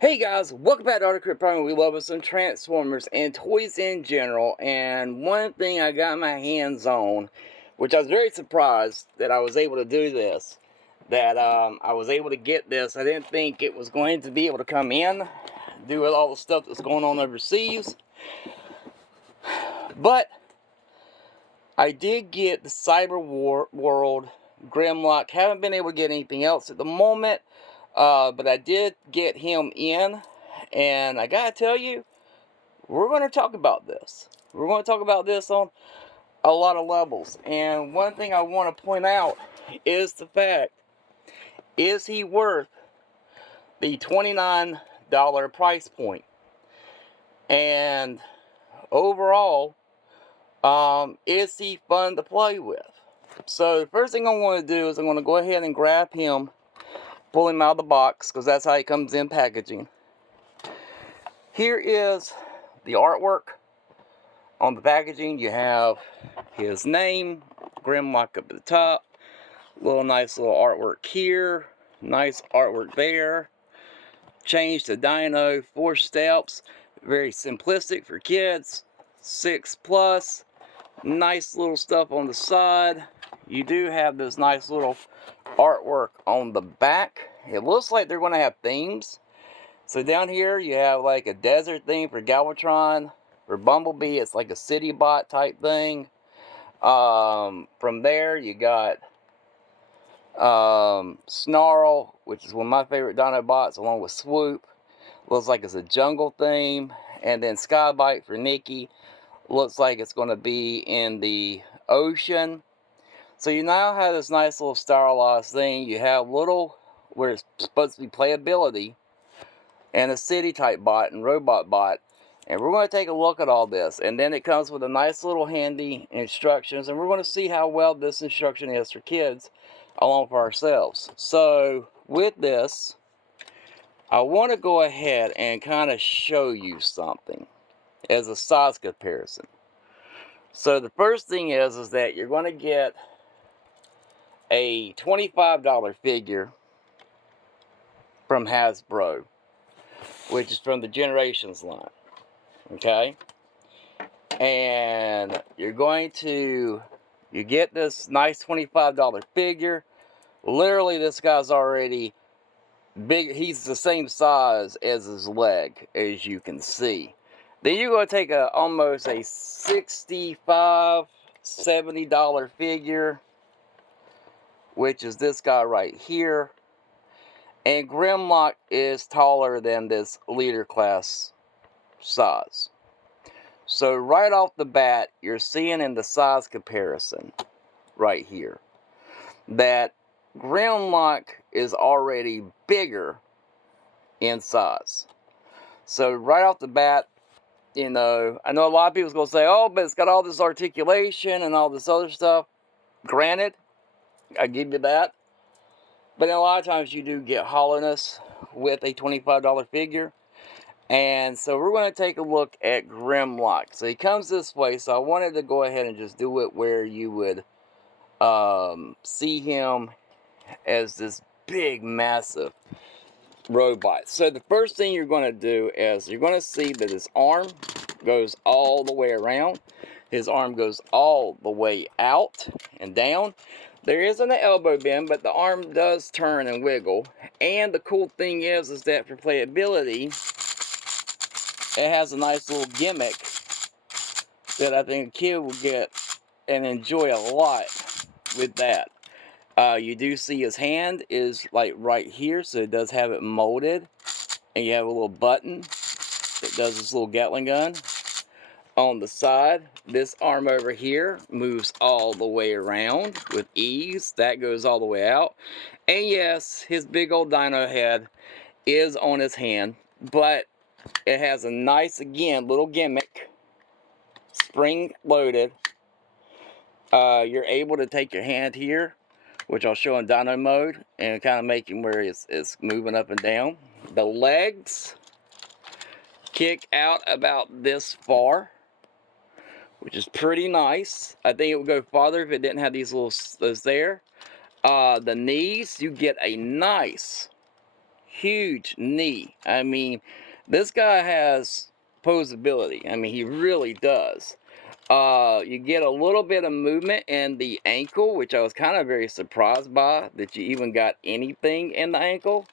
Hey guys, welcome back to Articrit Pro. We love us some Transformers and toys in general. And one thing I got my hands on, which I was very surprised that I was able to do this, that I was able to get this. I didn't think it was going to be able to come in, do with all the stuff that's going on overseas. But I did get the Cyberworld Grimlock. Haven't been able to get anything else at the moment. But I did get him in, and I gotta tell you, we're going to talk about this. We're going to talk about this on a lot of levels. And one thing I want to point out is the fact, is he worth the $29 price point? And overall, is he fun to play with? So the first thing I want to do is I'm going to go ahead and grab him, pull him out of the box, because that's how he comes in packaging. Here is the artwork. On the packaging, you have his name, Grimlock up at the top, nice little artwork here, nice artwork there. Change the dyno, 4 steps, very simplistic for kids, 6+, nice little stuff on the side. You do have this nice little artwork on the back. It looks like they're going to have themes. So down here you have like a desert theme for Galvatron. For Bumblebee, it's like a city bot type thing. From there you got Snarl, which is one of my favorite Dinobots, along with Swoop. Looks like it's a jungle theme. And then Skybite for Nikki. Looks like it's going to be in the ocean. So you now have this nice little stylized thing. You have little, where it's supposed to be playability, and a city type bot and robot bot. And we're going to take a look at all this. And then it comes with a nice little handy instructions. And we're going to see how well this instruction is for kids, along for ourselves. So with this, I want to go ahead and kind of show you something as a size comparison. So the first thing is that you're going to get a $25 figure from Hasbro, which is from the Generations line. Okay? And you get this nice $25 figure. Literally, this guy's already big. He's the same size as his leg, as you can see. Then you're going to take almost a $65, $70 figure, which is this guy right here. And Grimlock is taller than this leader class size. So right off the bat, you're seeing in the size comparison right here that Grimlock is already bigger in size. So right off the bat, I know a lot of people's going to say, oh, but it's got all this articulation and all this other stuff. Granted, I give you that. But a lot of times you do get hollowness with a $25 figure. And so we're going to take a look at Grimlock. So he comes this way. So I wanted to go ahead and just do it where you would see him as this big, massive robot. So the first thing you're going to do is you're going to see that his arm goes all the way around. His arm goes all the way out and down. There isn't an elbow bend, but the arm does turn and wiggle. And the cool thing is that for playability, it has a nice little gimmick that I think a kid will get and enjoy a lot with that. You do see his hand is like right here, so it does have it molded. And you have a little button that does this little Gatling gun. On the side, this arm over here moves all the way around with ease. That goes all the way out. And yes, his big old dino head is on his hand, but it has a nice, again, little gimmick, spring loaded. You're able to take your hand here, which I'll show in dyno mode, and kind of make him where it's moving up and down. The legs kick out about this far, which is pretty nice. I think it would go farther if it didn't have those there. The knees, you get a nice huge knee. I mean, this guy has posability. I mean, he really does. You get a little bit of movement in the ankle, which I was kind of very surprised by, that you even got anything in the ankle.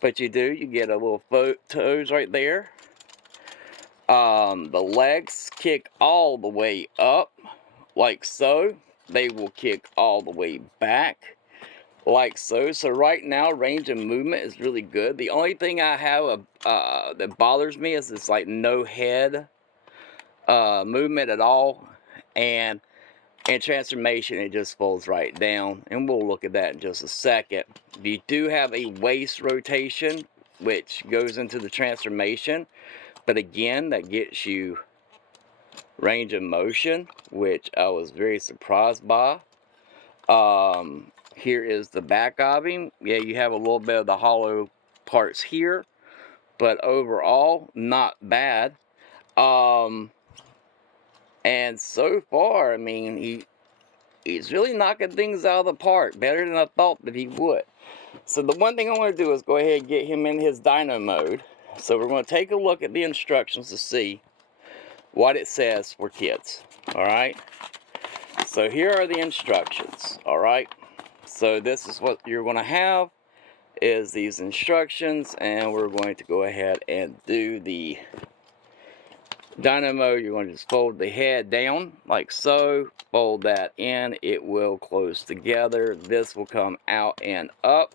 But you do. You get a little toes right there. The legs kick all the way up, like so. They will kick all the way back, like so. So right now, range of movement is really good. The only thing I have that bothers me is it's like no head movement at all, and in transformation it just folds right down, and we'll look at that in just a second. You do have a waist rotation which goes into the transformation, but again, that gets you range of motion, which I was very surprised by. Here is the back of him. Yeah, you have a little bit of the hollow parts here, but overall, not bad. And so far, I mean, he's really knocking things out of the park, better than I thought that he would. So the one thing I want to do is go ahead and get him in his dyno mode. So we're going to take a look at the instructions to see what it says for kids. Alright, so here are the instructions. Alright, so this is what you're going to have, is these instructions, and we're going to go ahead and do the dyno mode. You're going to just fold the head down like so, fold that in, it will close together, this will come out and up.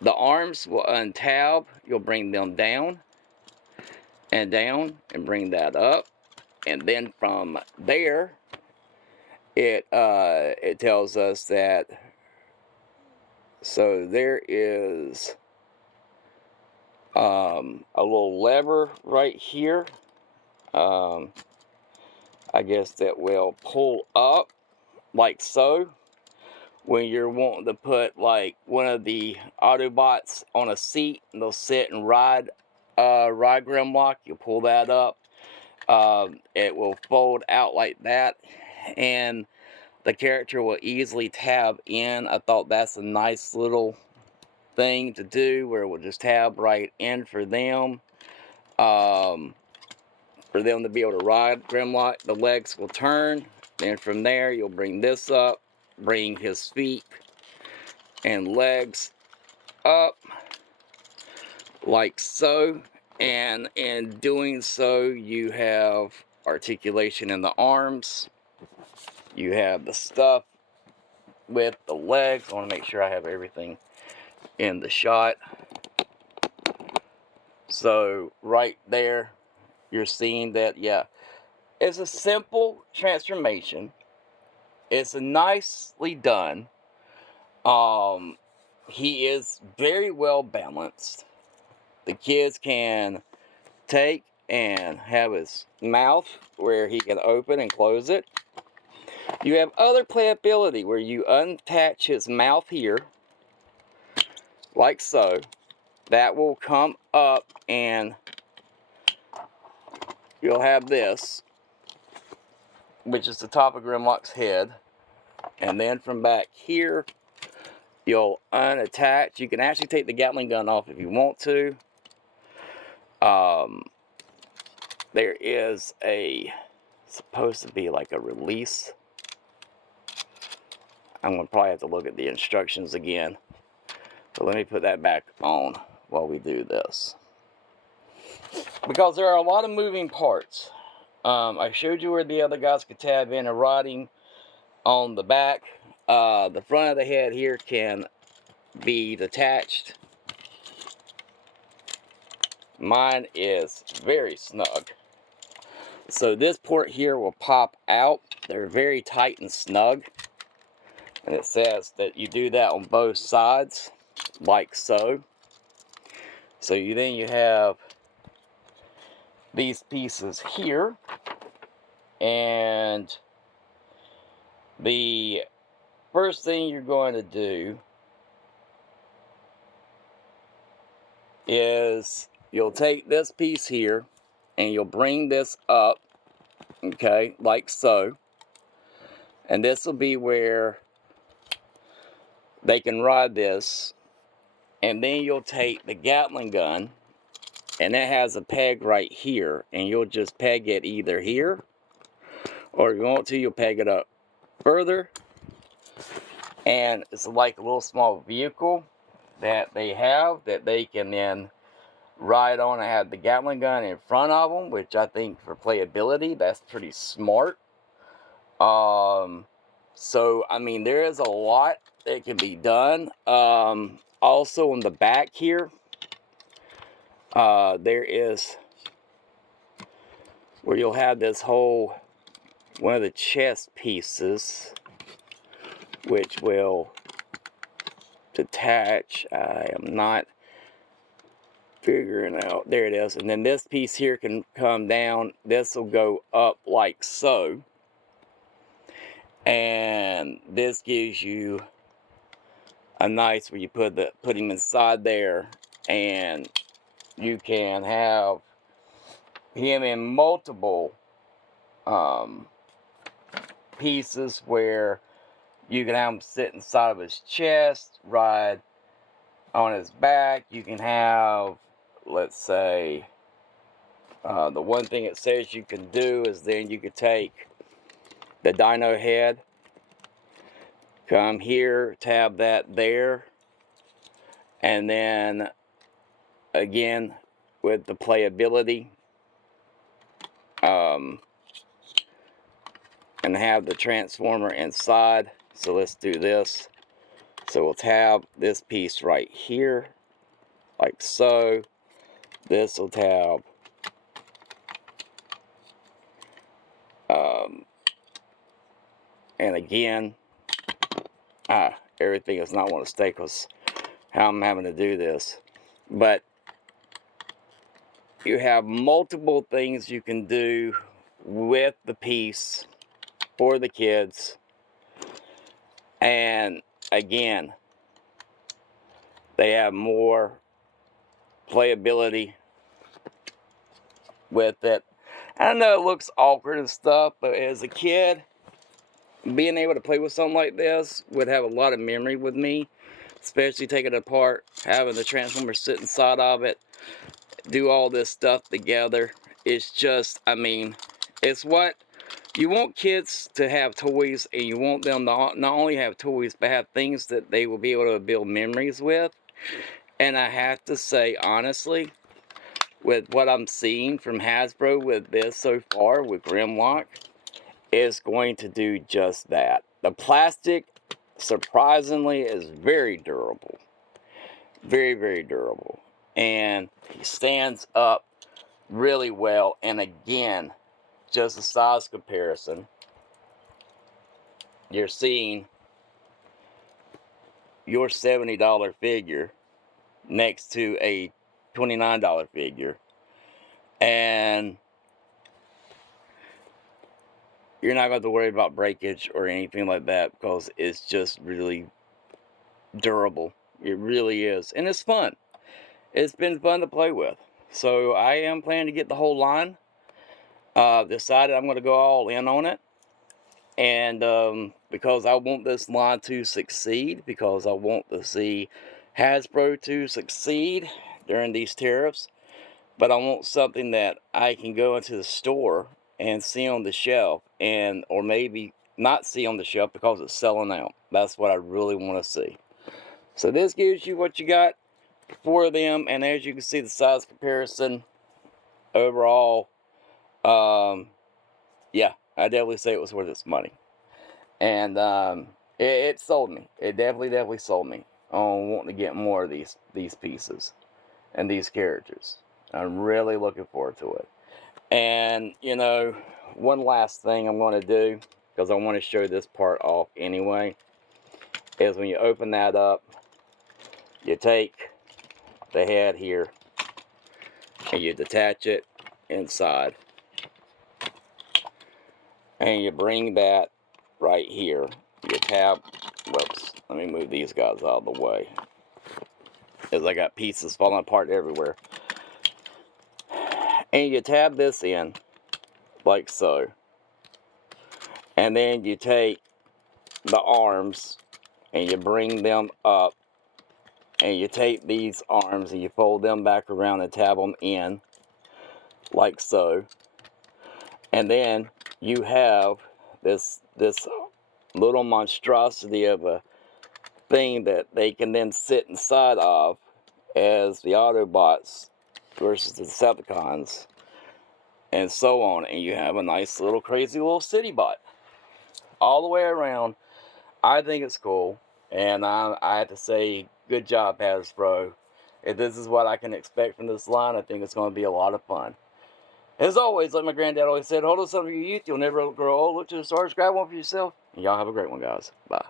The arms will untab, you'll bring them down and bring that up, and then from there it tells us that, so there is a little lever right here, I guess that will pull up like so. When you're wanting to put like one of the Autobots on a seat and they'll sit and ride Grimlock, you pull that up. It will fold out like that, and the character will easily tab in. I thought that's a nice little thing to do, where it will just tab right in for them. For them to be able to ride Grimlock. The legs will turn, and from there you'll bring this up, bring his feet and legs up like so, and in doing so you have articulation in the arms, you have the stuff with the legs. I want to make sure I have everything in the shot. So right there you're seeing that, yeah, it's a simple transformation. It's nicely done. He is very well balanced. The kids can take and have his mouth where he can open and close it. You have other playability where you unattach his mouth here, like so. That will come up and you'll have this, which is the top of Grimlock's head. And then from back here, you'll unattach. You can actually take the Gatling gun off if you want to. There is supposed to be like a release. I'm going to probably have to look at the instructions again. So let me put that back on while we do this, because there are a lot of moving parts. I showed you where the other guys could tab in and riding on the back. The front of the head here can be detached. Mine is very snug. So this port here will pop out. They're very tight and snug. And it says that you do that on both sides, like so. So then you have these pieces here. And the first thing you're going to do is you'll take this piece here and you'll bring this up, okay, like so. And this will be where they can ride this And then you'll take the Gatling gun, and it has a peg right here, and you'll just peg it either here, or if you want to, you'll peg it up further. And it's like a little small vehicle that they have that they can then ride on and have the Gatling gun in front of them, which I think for playability, that's pretty smart. So, I mean, there is a lot that can be done. Also on the back here, there is where you'll have this whole, one of the chest pieces, which will detach. I am not figuring out. There it is. And then this piece here can come down. This will go up like so. And this gives you a nice where you put him inside there, and you can have him in multiple pieces where you can have him sit inside of his chest, ride on his back. You can have, let's say, the one thing it says you can do is then you could take the dino head, come here, tab that there, and then again with the playability, and have the transformer inside. So let's do this. So we'll tab this piece right here like so. This will tab and again, everything is not want to stay because how I'm having to do this, but you have multiple things you can do with the piece for the kids. And again, they have more playability with it. I know it looks awkward and stuff, but as a kid, being able to play with something like this would have a lot of memory with me, especially taking it apart, having the Transformer sit inside of it, do all this stuff together. It's just, I mean, it's what you want kids to have, toys, and you want them to not only have toys, but have things that they will be able to build memories with. And I have to say, honestly, with what I'm seeing from Hasbro with this so far, with Grimlock, is going to do just that. The plastic, surprisingly, is very durable. Very, very durable. And he stands up really well. And again, just a size comparison, you're seeing your $70 figure next to a $29 figure, and you're not going to worry about breakage or anything like that because it's just really durable. It really is, and it's fun. It's been fun to play with. So I am planning to get the whole line. Decided I'm going to go all in on it, and because I want this line to succeed, because I want to see Hasbro to succeed during these tariffs, but I want something that I can go into the store and see on the shelf, and or maybe not see on the shelf because it's selling out. That's what I really want to see. So this gives you what you got for them, and as you can see, the size comparison overall, yeah, I definitely say it was worth its money. And it sold me. It definitely sold me on wanting to get more of these pieces and these characters. I'm really looking forward to it. And, you know, one last thing I'm going to do, because I want to show this part off anyway, is when you open that up, you take the head here and you detach it inside. And you bring that right here. You tab, whoops, let me move these guys out of the way, because I got pieces falling apart everywhere. And you tab this in like so, and then you take the arms and you bring them up and you take these arms and you fold them back around and tab them in, like so. And then you have this little monstrosity of a thing that they can then sit inside of as the Autobots versus the Decepticons, and so on. And you have a nice little crazy little city bot all the way around. I think it's cool, and I have to say, good job, Hasbro. If this is what I can expect from this line, I think it's going to be a lot of fun. As always, like my granddad always said, hold on some of your youth, you'll never grow old. Look to the stars, grab one for yourself, and y'all have a great one, guys. Bye.